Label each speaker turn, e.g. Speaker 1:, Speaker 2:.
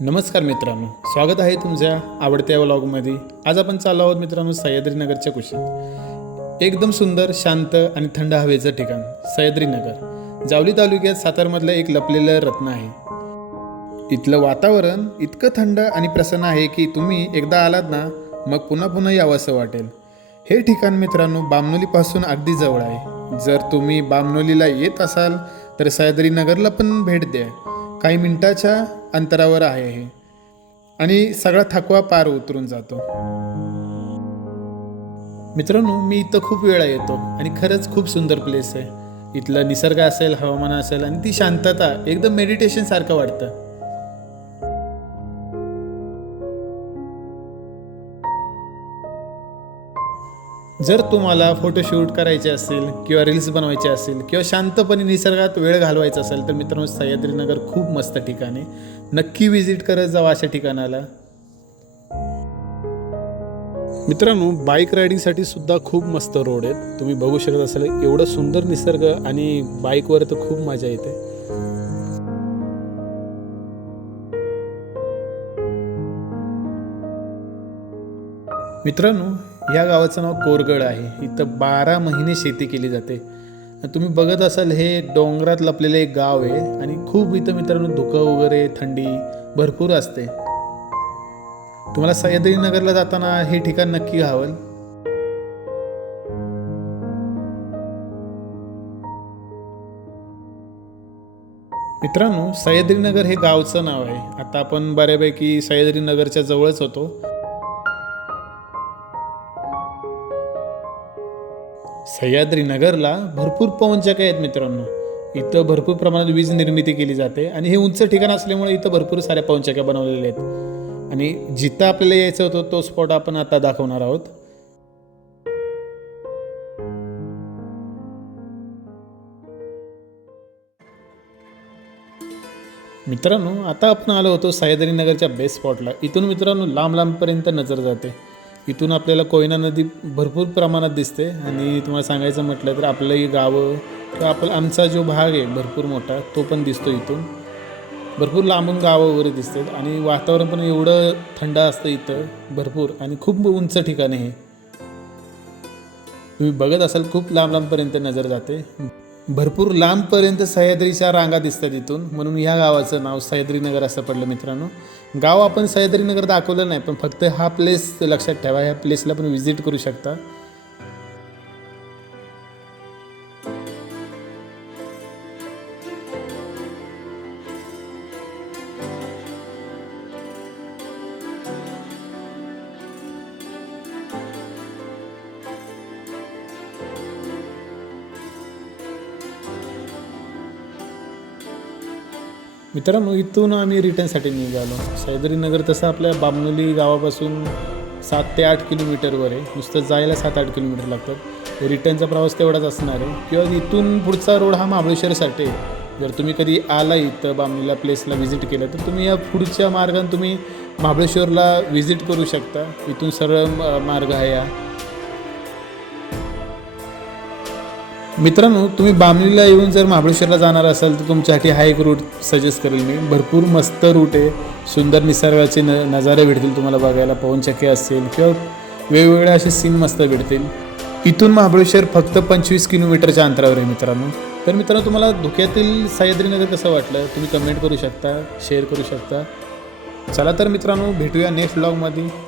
Speaker 1: नमस्कार मित्रांनो स्वागत आहे तुमच्या आवडत्या व्लॉगमध्ये. आज आपण चाललो आहोत मित्रांनो सह्याद्रीनगरच्या कुशीत. एकदम सुंदर शांत आणि थंड हवेचं ठिकाण सह्याद्रीनगर. जावली तालुक्यात सातारमधलं एक लपलेलं रत्न आहे. इथलं वातावरण इतकं थंड आणि प्रसन्न आहे की तुम्ही एकदा आलात ना मग पुन्हा पुन्हा यावंसं वाटेल. हे ठिकाण मित्रांनो बामनोलीपासून अगदी जवळ आहे. जर तुम्ही बामनोलीला येत असाल तर सह्याद्रीनगरला पण भेट द्या. काही मिनिटाच्या अंतरावर आहे हे. आणि सगळा थकवा पार उतरून जातो. मित्रांनो मी इथं खूप वेळा येतो आणि खरंच खूप सुंदर प्लेस आहे. इथलं निसर्ग असेल हवामान असेल आणि ती शांतता एकदम मेडिटेशन सारखं वाटतं. जर तुम्हाला फोटोशूट करायचे असेल किंवा रील्स बनवायचे असेल किंवा शांतपणे निसर्गात वेळ घालवायचा असेल तर मित्रांनो सह्याद्रीनगर खूप मस्त ठिकाण आहे. नक्की व्हिजिट करत जावा अशा ठिकाणाला. मित्रांनो बाईक रायडिंगसाठी सुद्धा खूप मस्त रोड आहेत. तुम्ही बघू शकत असाल एवढं सुंदर निसर्ग आणि बाईकवर तर खूप मजा येते. मित्रांनो या गावाचं नाव कोरगड आहे. इथं बारा महिने शेती केली जाते. तुम्ही बघत असाल हे डोंगरात लपलेलं एक गाव आहे आणि खूप इथं मित्रांनो धुकं वगैरे थंडी भरपूर असते. तुम्हाला सह्याद्रीनगरला जाताना हे ठिकाण नक्की घावल मित्रांनो सह्याद्रीनगर हे गावचं नाव आहे. आता आपण बऱ्यापैकी सह्याद्रीनगरच्या जवळच होतो. सह्याद्री नगरला भरपूर पवनचक्या आहेत मित्रांनो. इथं भरपूर प्रमाणात वीज निर्मिती केली जाते आणि हे उंच ठिकाण असल्यामुळे इथं भरपूर साऱ्या पवनचक्या बनवलेल्या आहेत. आणि जिथं आपल्याला यायचं होतं तो स्पॉट आपण आता दाखवणार आहोत. मित्रांनो आता आपण आलो होतो सह्याद्री नगरच्या बेस्ट स्पॉटला इथून मित्रांनो लांब लांबपर्यंत नजर जाते. इथून आपल्याला कोयना नदी भरपूर प्रमाणात दिसते. आणि तुम्हाला सांगायचं म्हटलं तर आपलं ही गावं किंवा आपला आमचा जो भाग आहे भरपूर मोठा तो पण दिसतो इथून. भरपूर लांबून गावं वगैरे दिसतात. आणि वातावरण पण एवढं थंड असतं इथं भरपूर. आणि खूप उंच ठिकाण आहे तुम्ही बघत असाल खूप लांब लांबपर्यंत नजर जाते. भरपूर लांबपर्यंत सह्याद्रीच्या रांगा दिसतात इथून. म्हणून ह्या गावाचं नाव सह्याद्रीनगर असं पडलं मित्रांनो. गाव आपण सह्याद्रीनगर दाखवलं नाही पण फक्त हा प्लेस लक्षात ठेवा. ह्या प्लेसला पण व्हिजिट करू शकता. मित्रांनो इथून आम्ही रिटर्नसाठी निघालो. सह्याद्रीनगर तसं आपल्या बामनोली गावापासून सात ते आठ किलोमीटरवर आहे. नुसतं जायला सात आठ किलोमीटर लागतात. रिटर्नचा प्रवास तेवढाच असणार आहे. किंवा इथून पुढचा रोड हा महाबळेश्वरसाठी आहे. जर तुम्ही कधी आला इथं बामणीला प्लेसला व्हिजिट केलं तर तुम्ही या पुढच्या मार्गाने तुम्ही महाबळेश्वरला व्हिजिट करू शकता. इथून सरळ मार्ग आहे हा. मित्रांनो तुम्ही बामणीला येऊन जर महाबळेश्वरला जाणार असाल तर तुमच्यासाठी हा एक रूट सजेस्ट करेल मी. भरपूर मस्त रूट आहे. सुंदर निसर्गाचे न नजारे भेटतील तुम्हाला बघायला. पवनचक्के असतील किंवा वेगवेगळे असे सीन मस्त भेटतील. इथून महाबळेश्वर फक्त पंचवीस किलोमीटरच्या अंतरावर आहे मित्रांनो. तर मित्रांनो तुम्हाला धुक्यातील सह्याद्रीनगर कसं वाटलं? तुम्ही कमेंट करू शकता शेअर करू शकता. चला तर मित्रांनो भेटूया नेक्स्ट ब्लॉगमध्ये